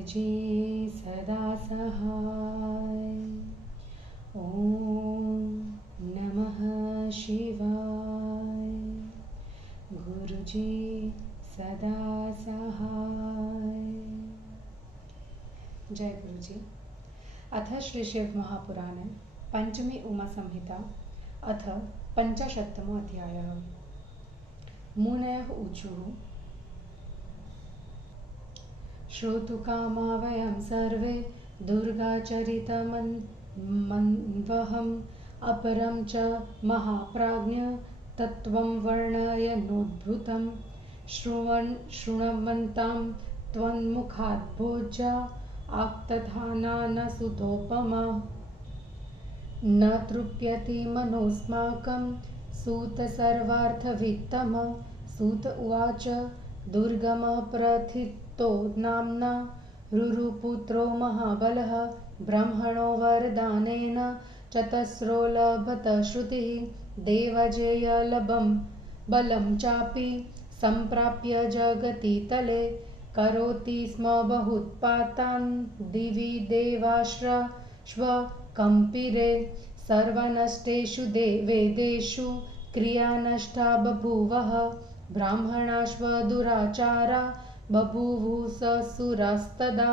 गुरुजी सदा सहाय। ओम नमः शिवाय। गुरुजी सदा सहाय। जय गुरुजी। अथ श्री शिव महापुराणे पंचमी उमा संहिता अथ पंचशतमो अध्यायः। मुनयः ऊचुः श्रोतुकामा वयं सर्वे दुर्गाचरितमन्वहम् अपरं च महाप्राज्ञ तत्त्वं वर्णयन्नोद्भूतं शृण्वन्तां त्वन्मुखाद्भोजा आक्तधाना न सुतोपमा। न तृप्यति मनोऽस्माकं सूत सर्वार्थवित्तम। सूत उवाच दुर्गमप्रथितो नाम्ना रुरुपुत्रो महाबलः ब्रह्मणो वरदानेन चतस्रो लभत श्रुतिः। देवजेयलभं बलं चापि सम्प्राप्य जगति तले करोति स्म बहुत्पातान् दिवि देवाश्रश्वकम्पिरे। सर्वनष्टेषु वेदेषु क्रिया नष्टा बभूवः ब्राह्मणाश्वदुराचारा बभूवुः ससुरास्तदा।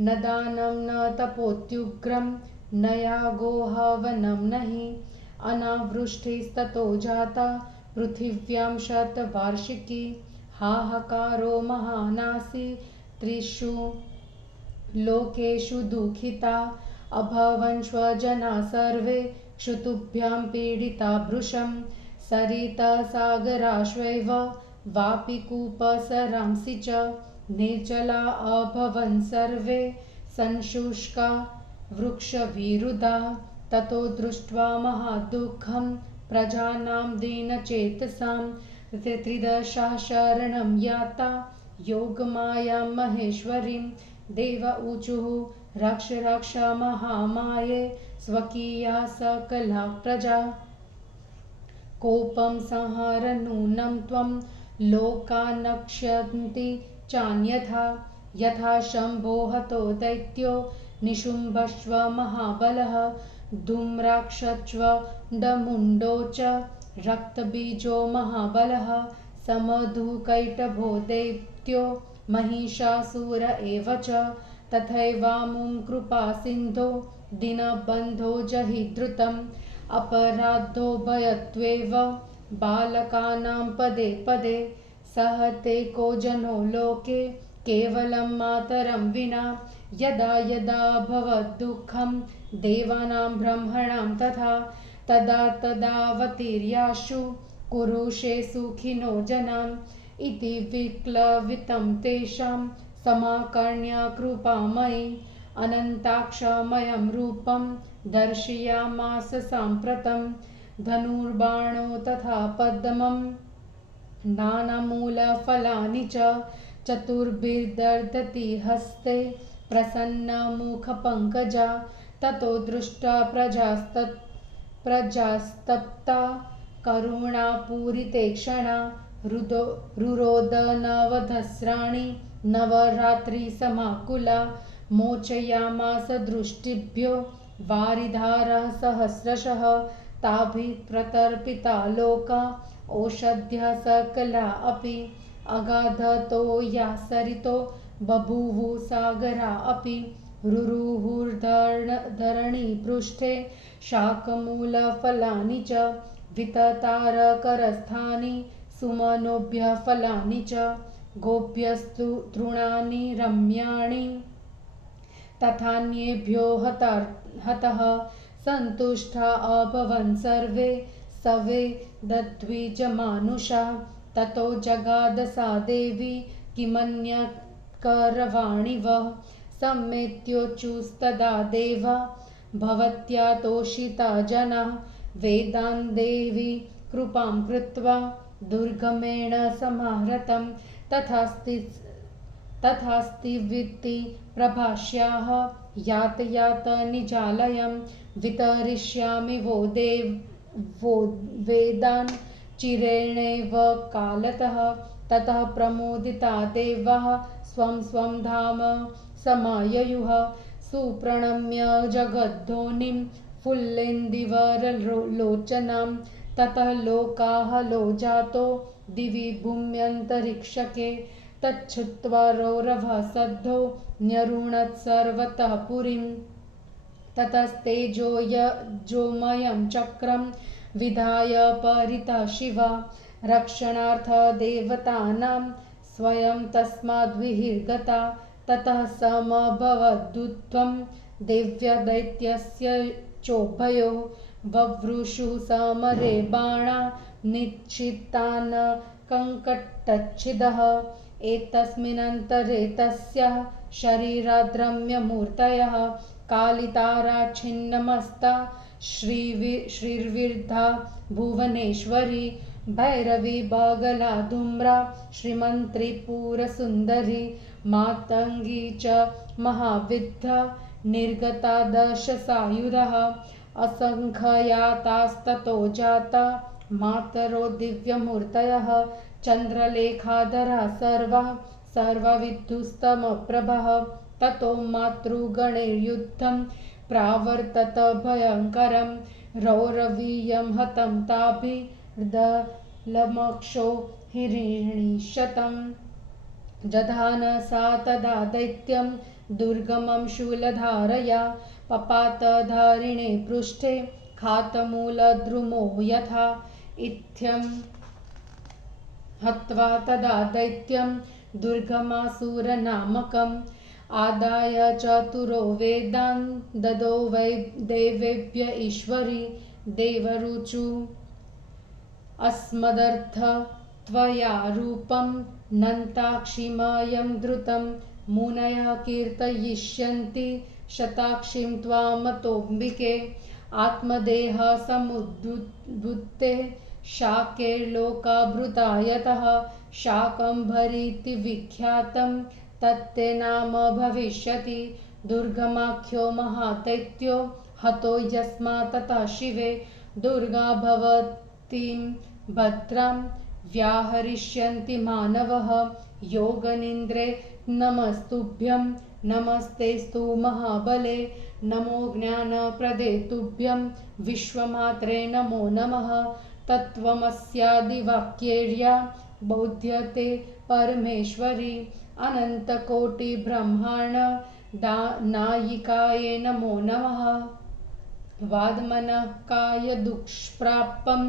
न दानं न तपोत्युग्रं न यागो हवनं नहि अनावृष्टिस्ततो जाता पृथिव्यां शतवार्षिकी। हाहाकारो महानासी त्रिषु लोकेषु दुःखिता अभवन्श्वजना सर्वे क्षुतुभ्यां पीडिता भृशं। सरितसागराश्वैव वापि कूपसरांसि च निर्जला अभवन् सर्वे संशुष्का वृक्षविरुधा। ततो दृष्ट्वा महादुःखं प्रजानां दीनचेतसां त्रिदशा शरणं याता योगमायां महेश्वरीं। देव ऊचुः रक्ष रक्ष महामाये स्वकीया सकला प्रजा। कोपं संहार नूनं त्वं लोकान्नक्ष्यन्ति चान्यथा। यथा शम्भो हतो दैत्यो निशुम्भश्व महाबलः धूम्राक्षश्चण्डमुण्डो च रक्तबीजो महाबलः समधुकैटभो दैत्यो महिषासुर एव च। तथैवामुं कृपासिन्धो दीनबन्धो जहिद्रुतम् अपराधो भयत्वेव बालकानां पदे पदे। सहते को जनो लोके केवलं मातरं विना। यदा यदा भवद्दुःखं देवानां ब्रह्मणां तथा तदा तदावतीर्याशु कुरुषे सुखिनो जनान् इति विक्लवितं तेषां समाकर्ण्य कृपामयी। अनन्ताक्षमयं रूपं दर्शयामास साम्प्रतं धनुर्बाणो तथा पद्मं नानामूलफलानि च चतुर्भिर्दधति हस्ते प्रसन्नमुखपङ्कजा। ततो दृष्ट्वा प्रजास्तप्ता करुणापूरिते क्षणा रुरोद नवधस्राणि नवरात्रिसमाकुला। मोचयामास दृष्टिभ्यो वारिधारः सहस्रशः ताभिः प्रतर्पिता लोका ओषध्यः सकला अपि। अगाधतो या सरितो बभूवुः सागरा अपि रुरुहुर्धरणीपृष्ठे शाकमूलफलानि च विततारकरस्थानि सुमनोभ्यः फलानि च। गोभ्यस्तु तृणानि रम्याणि तथान्येभ्यो हतः सन्तुष्टा अभवन् सर्वे सवे दद्विजमानुषा। ततो जगाद सा देवी किमन्यकरवाणिव सम्मेत्योच्चुस्तदा देवा भवत्या तोषिता जनाः। वेदान् देवी कृपां कृत्वा दुर्गमेण समाहृतं तथास्ति वित्ति प्रभाष्याः। यात यात निजालयं वितरिष्यामि वो वेदान् चिरेणैव कालतः। ततः प्रमोदिता देवाः स्वं स्वं धाम समाययुः। सुप्रणम्य जगद्धोनिं फुल्लेन्दिवरलोचनां ततः लोकाः लोजातो दिवि भूम्यन्तरिक्षके तच्छ्रुत्वा रौरवः सद्धो न्यरुणत् सर्वतः पुरीं। ततस्तेजोमयं चक्रं विधाय परितः शिवा रक्षणार्थ देवतानां स्वयं तस्माद्विहिर्गता। ततः समभवदुत्थं देव्या दैत्यस्य चोभयोः ववृषुः समरे बाणा निश्चितान् कङ्कटच्छिदः। एतस्मिन्नन्तरे तस्याः शरीराद्रम्यमूर्तयः कालिताराच्छिन्नमस्ता श्रीर्विद्धा भुवनेश्वरी भैरवी बगला धूम्रा श्रीमन्त्रिपुरसुन्दरी मातङ्गी च महाविद्या निर्गता दशसायुधाः असङ्ख्यातास्ततो जाता मातरो दिव्यमूर्तयः चन्द्रलेखाधरा सर्वविद्युस्तमप्रभः। ततो मातृगणैर्युद्धं प्रावर्तत भयङ्करं रौरवीयं हतं ताभिर्दलमक्षो हिरण्यशतं। जधान सा तदा दैत्यं दुर्गमं शूलधारया पपात धारिणे पृष्ठे खातमूलद्रुमो यथा। इत्थं हत्वा तदा दैत्यं दुर्गमासुरनामकम् आदाय चतुरो वेदान् ददो वै देवेभ्य ईश्वरी देवरुचु अस्मदर्थ त्वया रूपं नन्ताक्षिमयं धृतं मुनयः कीर्तयिष्यन्ति शताक्षीं त्वामतोऽम्बिके। आत्मदेह समुद्भूते शाकेर्लोकाभृता यतः शाकम्भरीति विख्यातं तत्ते नाम भविष्यति। दुर्गमाख्यो महादैत्यो हतो यस्मात् ततः शिवे दुर्गा भवतीं भद्रां व्याहरिष्यन्ति मानवः। योगनिन्द्रे नमस्तुभ्यं नमस्तेस्तु महाबले नमो ज्ञानप्रदे तुभ्यं विश्वमात्रे नमो नमः। तत्त्वमस्यादिवाक्यैर्या बोध्यते परमेश्वरी अनन्तकोटिब्रह्माण्ड नायिकायै नमो नमः। वाग्मनःकाय दुष्प्रापं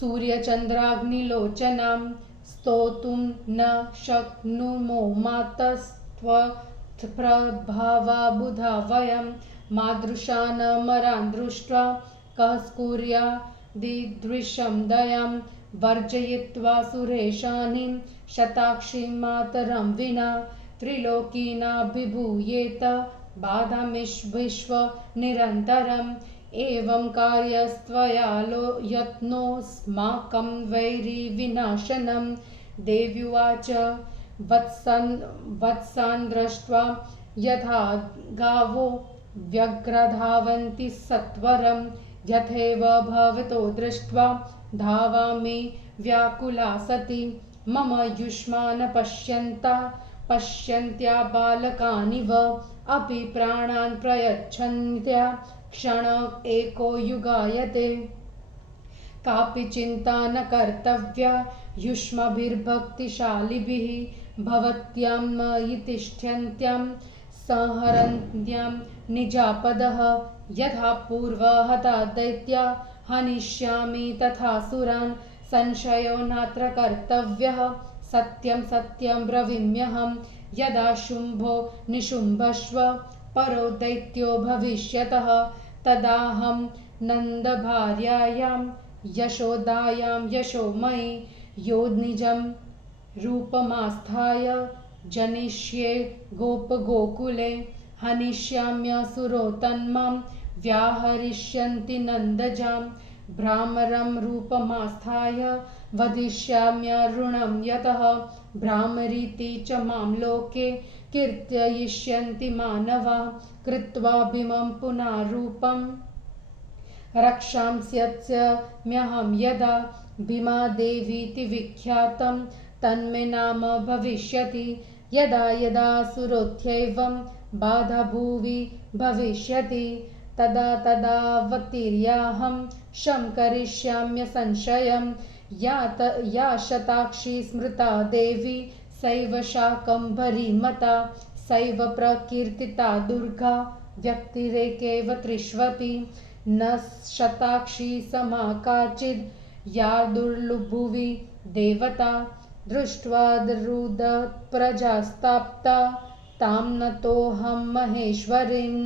सूर्यचन्द्राग्निलोचनां स्तोतुं न शक्नुमो मातस्त्वत्प्रभावाबुधा वयं मादृशानमरान् दृष्ट्वा कः स्कुर्यादिदृशं दयां वर्जयित्वा सुरेशानीं शताक्षीं मातरं विना त्रिलोकीनाभिभूयेत बाधामिश्व निरन्तरम्। एवं कार्यस्त्वया यत्नोऽस्माकं वैरिविनाशनं। देव्युवाच वत्सान् दृष्ट्वा यथा गावो व्यग्रधावन्ति सत्वरं यथैव भवतो दृष्ट्वा धावामि व्याकुला सती। मम युष्मान् पश्यन्त्या बालकानिव अपि प्राणान् प्रयच्छन्त्या क्षण एको युगायते। कापि चिन्ता न कर्तव्या युष्माभिर्भक्तिशालिभिः भवत्यां मयि तिष्ठन्त्यां संहरन्त्यां निजापदः। यथा पूर्वहता दैत्या हनिष्यामि तथासुरान् संशयो नात्र कर्तव्यः। सत्यं सत्यं ब्रवीम्यहं यदा शुम्भो निशुम्भश्व परो दैत्यो भविष्यतः तदाहं नन्दभार्यायां यशोदायां यशोमयी योनिजं रूपमास्थाय जनिष्ये गोपगोकुले। हनिष्याम्यसुरो तन्मां व्याहरिष्यन्ति नन्दजां भ्रामरं रूपमास्थाय वदिष्याम्यरुणं यतः। भ्रामरीति च मां लोके कीर्तयिष्यन्ति मानवाः कृत्वा भीमं पुनरूपं रक्षांस्यम्यहं यदा। भीमादेवीति विख्यातं तन्मे नाम भविष्यति। यदा यदा सुरोत्यैवं बाधा भुवि भविष्यति तदा तदावतीर्याहं शं करिष्याम्यसंशयम्। या शताक्षी स्मृता देवी सैव शाकम्भरी मता सैव प्रकीर्तिता दुर्गा व्यक्तिरेकैव त्रिष्वपि। न शताक्षी समा काचिद् या दुर्लभुवि देवता दृष्ट्वा रुद प्रजास्ताप्ता तां नतोऽहं महेश्वरीम्।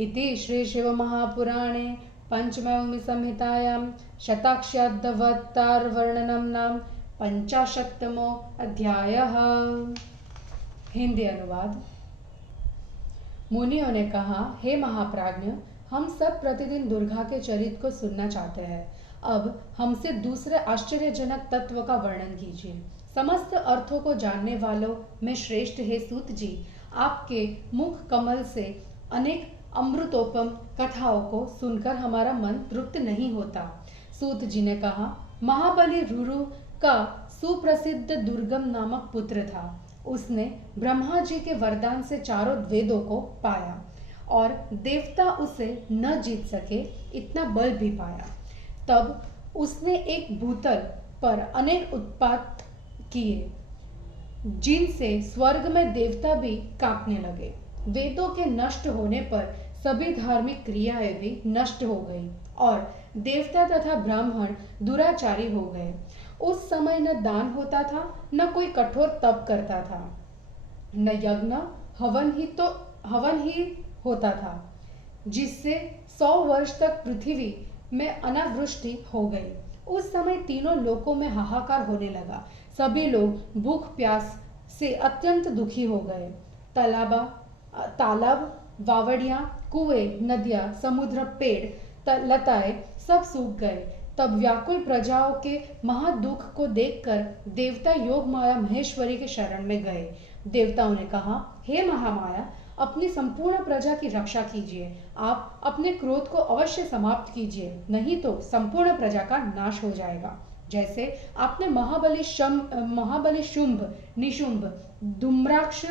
इति श्री शिवमहापुराणे पंचमयोमि संहितायां शताक्ष्याद्वतार वर्णनम नाम 50तमो अध्यायः। हिंदी अनुवाद। मुनियों ने कहा, हे महाप्राज्ञ, हम सब प्रतिदिन दुर्गा के चरित्र को सुनना चाहते हैं। अब हमसे दूसरे आश्चर्यजनक तत्व का वर्णन कीजिए। समस्त अर्थों को जानने वालों में श्रेष्ठ हे सूत जी, आपके मुख कमल से अनेक अमृतोपम कथाओं को सुनकर हमारा मन तृप्त नहीं होता। सूत जी ने कहा, महाबली रुरु का सुप्रसिद्ध दुर्गम नामक पुत्र था। उसने ब्रह्मा जी के वरदान से चारों वेदों को पाया और देवता उसे न जीत सके इतना बल भी पाया। तब उसने एक भूतल पर अनेक उत्पात किए जिनसे स्वर्ग में देवता भी कांपने लगे। वेदों के नष्ट होने पर सभी धार्मिक क्रियाएं भी नष्ट हो गई और देवता तथा ब्राह्मण दुराचारी हो गए। उस समय न दान होता था, न कोई कठोर तप करता था, न यज्ञ हवन ही होता था, जिससे 100 वर्ष तक पृथ्वी में अनावृष्टि हो गई। उस समय तीनों लोकों में हाहाकार होने लगा। सभी लोग भूख प्यास से अत्यंत दुखी हो गए। तालाब, वावड़ियां, कुएं, नदियां, समुद्र, पेड़, लताएं सब सूख गए। तब व्याकुल प्रजाओं के महादुख को देखकर देवता योग माया महेश्वरी के शरण में गए। देवताओं ने कहा, हे महामाया, अपनी संपूर्ण प्रजा की रक्षा कीजिए। आप अपने क्रोध को अवश्य समाप्त कीजिए, नहीं तो संपूर्ण प्रजा का नाश हो जाएगा। जैसे आपने महाबली शुंभ, निशुंभ, धूम्राक्ष,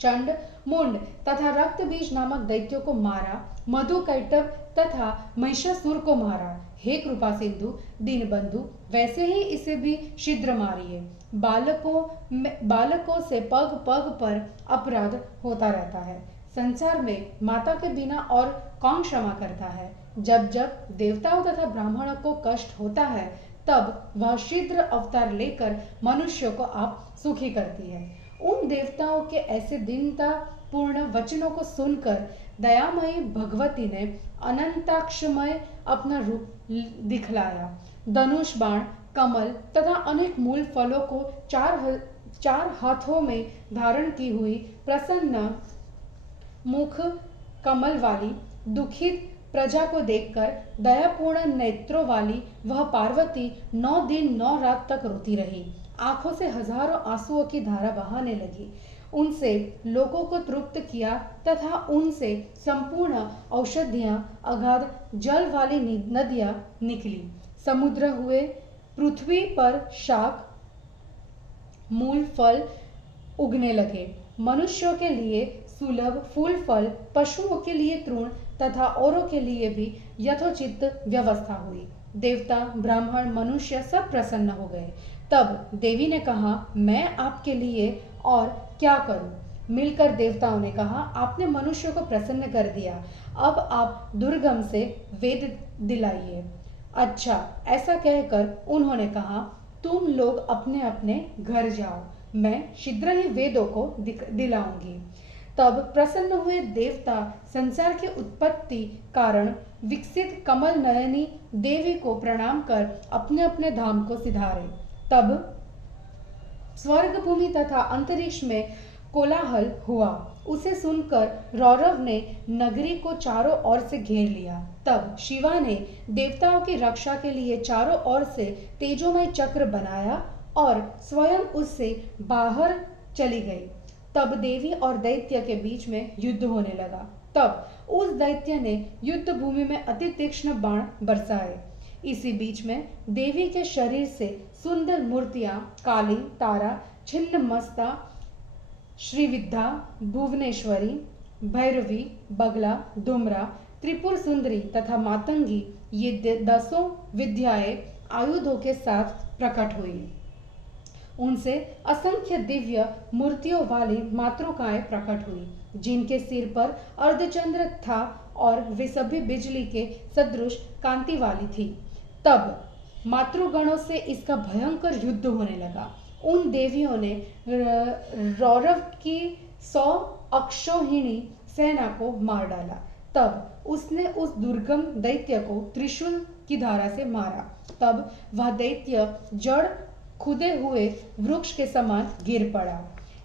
चंड, मुंड तथा रक्त बीज नामक दैत्यों को मारा, मधुकैटभ तथा महिषासुर को मारा। हे कृपा सिंधु दीनबंधु, वैसे ही इसे भी शीघ्र मारिए। बालकों से पग पग पर अपराध होता रहता है। संसार में माता के बिना और कौन क्षमा करता है। जब जब देवताओं तथा ब्राह्मणों को कष्ट होता है, तब वह शीघ्र अवतार लेकर मनुष्यों को आप सुखी करती है। उन देवताओं के ऐसे दीनता पूर्ण वचनों को सुनकर दयामयी भगवती ने अनंताक्षमय अपना रूप दिखलाया। धनुष, बाण, कमल तथा अनेक मूल फलों को चार हाथों में धारण की हुई प्रसन्न मुख कमल वाली दुखित प्रजा को देखकर दयापूर्ण नेत्रों वाली वह पार्वती 9 दिन 9 रात तक रोती रही। आंखों से हजारों आंसुओं की धारा बहाने लगी। उनसे लोगों को तृप्त किया तथा उनसे संपूर्ण औषधियां, अगाध जल वाली नदियां निकली। समुद्र हुए, पृथ्वी पर शाक, मूल फल उगने लगे। मनुष्यों के लिए सुलभ फूल फल, पशुओं के लिए तृण तथा औरों के लिए भी यथोचित व्यवस्था हुई। देवता, ब्राह्मण, मनुष्य सब प्रसन्न हो गए। तब देवी ने कहा, मैं आपके लिए और क्या करूं? मिलकर देवताओं ने कहा, आपने मनुष्यों को प्रसन्न कर दिया, अब आप दुर्गम से वेद दिलाइए। अच्छा, ऐसा कहकर उन्होंने कहा, तुम लोग अपने अपने घर जाओ, मैं शीघ्र ही वेदों को दिलाऊंगी। तब प्रसन्न हुए देवता संसार की उत्पत्ति कारण विकसित कमल नयनी देवी को प्रणाम कर अपने अपने धाम को सिधारे। तब स्वर्ग भूमि तथा अंतरिक्ष में कोलाहल हुआ। उसे सुनकर रौरव ने नगरी को चारों ओर से घेर लिया। तब शिवा ने देवताओं की रक्षा के लिए चारों ओर से तेजोमय चक्र बनाया और स्वयं उससे बाहर चली गई। तब देवी और दैत्य के बीच में युद्ध होने लगा। तब उस दैत्य ने युद्ध भूमि में अति तीक्ष्ण बाण बरसाए। इसी बीच में देवी के शरीर से सुंदर मूर्तियां काली, तारा, छिन्नमस्ता, श्रीविद्या, भुवनेश्वरी, भैरवी, बगला, धूम्रा, त्रिपुर सुंदरी तथा मातंगी ये 10 विद्याएं आयुधों के साथ प्रकट हुई। उनसे असंख्य दिव्य मूर्तियों वाली मातृकाएं प्रकट हुई, जिनके सिर पर अर्धचंद्र था और वे सभी बिजली के सदृश कांति वाली थी। तब मातृगणों से इसका भयंकर युद्ध होने लगा। उन देवियों ने रौरव की 100 अक्षौहिणी सेना को मार डाला। तब उसने उस दुर्गम दैत्य को त्रिशूल की धारा से मारा। तब वह दैत्य जड़ खुदे हुए वृक्ष के समान गिर पड़ा।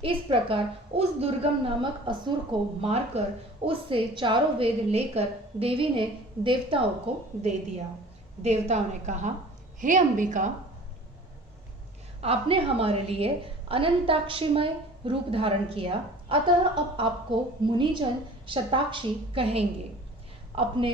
इस प्रकार उस दुर्गम नामक असुर को मारकर उससे 4 वेद लेकर देवी ने देवताओं को दे दिया। देवताओं ने कहा, हे अंबिका, आपने हमारे लिए अनंताक्षीमय रूप धारण किया, अतः अब आपको मुनिजन शताक्षी कहेंगे। अपने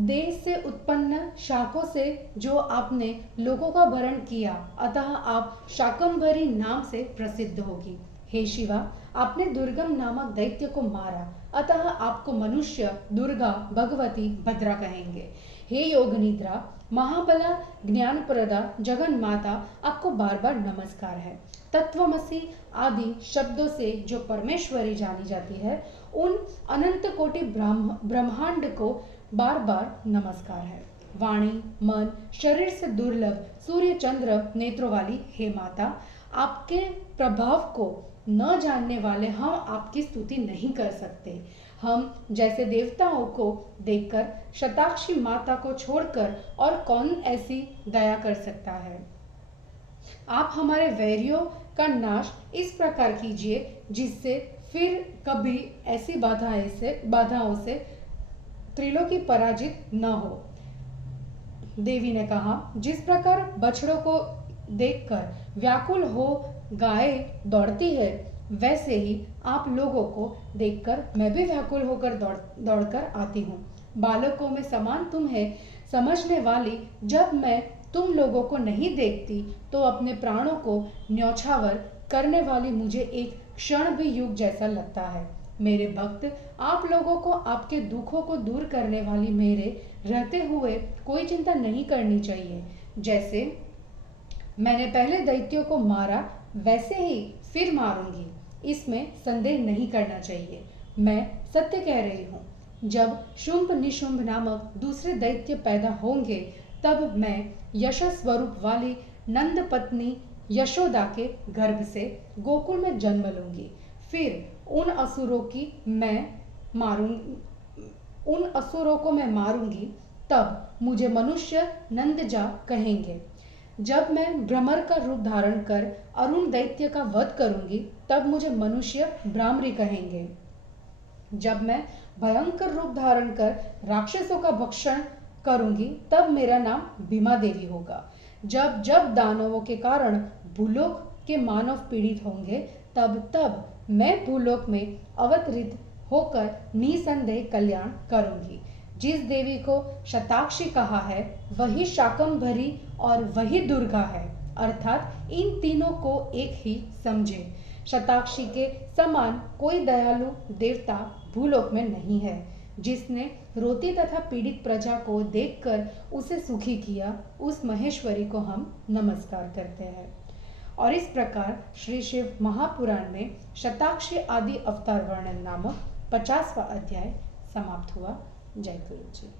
देश से उत्पन्न शाखों से जो आपने लोगों का भरण किया, अतः आप शाकंभरी नाम से प्रसिद्ध होगी। हे शिवा, आपने दुर्गम नामक दैत्य को मारा, अतः आपको मनुष्य दुर्गा, भगवती, भद्रा कहेंगे। हे योग निद्रा, महाबला, ज्ञानप्रदा, जगन माता, आपको बार बार नमस्कार है। तत्वमसि आदि शब्दों से जो परमेश्वरी जानी जाती है, उन अनंत कोटि ब्रह्मांड को बार बार नमस्कार है। वाणी, मन, शरीर से दुर्लभ सूर्य चंद्र नेत्रों वाली हे माता, आपके प्रभाव को न जानने वाले हम आपकी स्तुति नहीं कर सकते। हम जैसे देवताओं को देखकर शताक्षी माता को छोड़कर और कौन ऐसी दया कर सकता है। आप हमारे वैरियों का नाश इस प्रकार कीजिए जिससे फिर कभी ऐसी बाधाओं से त्रिलोकी पराजित न हो। देवी ने कहा, जिस प्रकार बछड़ों को देखकर व्याकुल हो गाय दौड़ती है, वैसे ही आप लोगों को देखकर मैं भी व्याकुल होकर दौड़कर आती हूँ। बालकों में समान तुम्हें समझने वाली जब मैं तुम लोगों को नहीं देखती, तो अपने प्राणों को न्यौछावर करने वाली मुझे एक क्षण भी युग जैसा लगता है। मेरे भक्त, आप लोगों को आपके दुखों को दूर करने वाली मेरे रहते हुए कोई चिंता नहीं करनी चाहिए। जैसे मैंने पहले दैत्यों को मारा, वैसे ही फिर मारूंगी, इसमें संदेह नहीं करना चाहिए। मैं सत्य कह रही हूँ। जब शुंभ निशुंभ नामक दूसरे दैत्य पैदा होंगे, तब मैं यश स्वरूप वाली नंद पत्नी यशोदा के गर्भ से गोकुल में जन्म लूंगी। फिर उन असुरों को मैं मारूंगी। तब मुझे मनुष्य नंदजा कहेंगे। जब मैं भ्रमर का रूप धारण कर अरुण दैत्य का वध करूंगी, तब मुझे मनुष्य भ्रामरी कहेंगे। जब मैं भयंकर रूप धारण कर राक्षसों का भक्षण करूंगी, तब मेरा नाम भीमा देवी होगा। जब जब दानवों के कारण भूलोक के मानव पीड़ित होंगे, तब मैं भूलोक में अवतरित होकर निसंदेह कल्याण करूंगी। जिस देवी को शताक्षी कहा है, वही शाकंभरी और वही दुर्गा है, अर्थात इन तीनों को एक ही समझे। शताक्षी के समान कोई दयालु देवता भूलोक में नहीं है। जिसने रोती तथा पीड़ित प्रजा को देखकर उसे सुखी किया, उस महेश्वरी को हम नमस्कार करते हैं। और इस प्रकार श्री शिव महापुराण में शताक्षी आदि अवतार वर्णन नामक 50वां अध्याय समाप्त हुआ। जय गुरु जी।